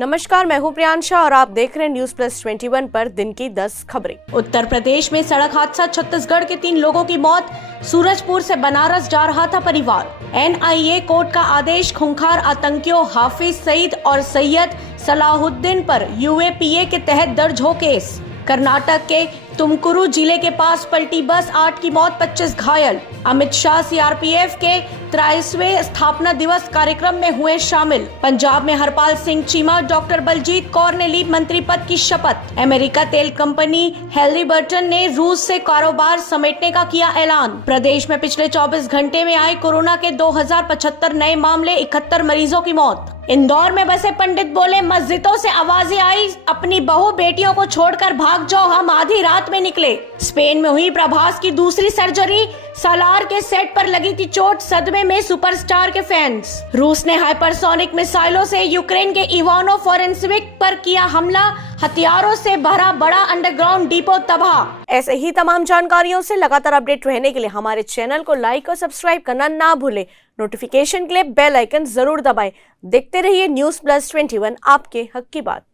नमस्कार, मैं हूं प्रियांशा और आप देख रहे हैं न्यूज प्लस 21 पर दिन की 10 खबरें। उत्तर प्रदेश में सड़क हादसा, छत्तीसगढ़ के 3 लोगों की मौत, सूरजपुर से बनारस जा रहा था परिवार। एनआईए कोर्ट का आदेश, खूंखार आतंकियों हाफिज सईद और सैयद सलाहुद्दीन पर यूएपीए के तहत दर्ज हो केस। कर्नाटक के तुमकुरू जिले के पास पलटी बस, 8 की मौत, 25 घायल। अमित शाह सीआरपीएफ के 23वें स्थापना दिवस कार्यक्रम में हुए शामिल। पंजाब में हरपाल सिंह चीमा, डॉक्टर बलजीत कौर ने ली मंत्री पद की शपथ। अमेरिका तेल कंपनी हैलिबर्टन ने रूस से कारोबार समेटने का किया ऐलान। प्रदेश में पिछले 24 घंटे में आए कोरोना के 2075 नए मामले, 71 मरीजों की मौत। इंदौर में बसे पंडित बोले, मस्जिदों से आवाजें आई, अपनी बहू बेटियों को छोड़कर भाग जाओ, हम आधी रात में निकले। स्पेन में हुई प्रभास की दूसरी सर्जरी, सालार के सेट पर लगी थी चोट, सदमे में सुपरस्टार के फैंस। रूस ने हाइपरसोनिक मिसाइलों से यूक्रेन के इवानो फोरेंसिक पर किया हमला, हथियारों से भरा बड़ा अंडरग्राउंड डिपो तबाह। ऐसे ही तमाम जानकारियों से लगातार अपडेट रहने के लिए हमारे चैनल को लाइक और सब्सक्राइब करना ना भूलें। नोटिफिकेशन के लिए बेल आइकन जरूर दबाएं। देखते रहिए न्यूज प्लस 21, आपके हक की बात।